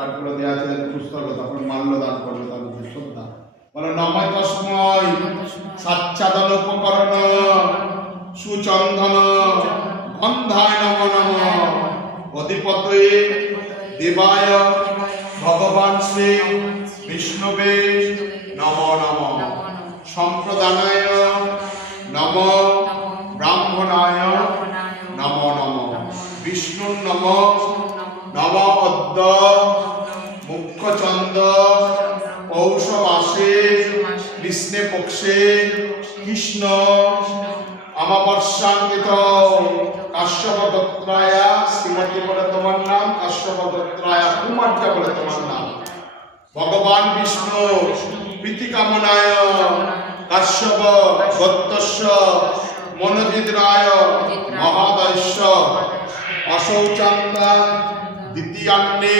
কার্ডগুলো দেওয়া আছে পুস্তক, তখন মাল্য দান করবে, তাদের যে শ্রদ্ধা। বলো নমঃ তস্মৈ সাচ্ছাদন উপকরণ সুচন্দন গন্ধায় নমো নমঃ অধিপতয়ে দেবায় ভগবান শ্রী বিষ্ণুবে নমো নমঃ সম্প্রদানায় নমঃ ব্রাহ্মণায় নমো নমঃ বিষ্ণুর নমঃ নব অদ্য মুখ্যচন্দ পৌষ মাসে কৃষ্ণে পক্ষে কৃষ্ণ অমাবস্যাঙ্কিত কাশ্যপ গোত্রায়া শ্রীমতী বলে তোমার নাম, কাশ্যপ গোত্রায়া কুমার্যা বলে তোমার নাম। ভগবান বিষ্ণু প্রীতি কামনায় কাশ্যপ গোত্রস্য মনোজিদ্রায় মহাদৈশ্য অশৌচান্তা দ্বিতীয়ান্নে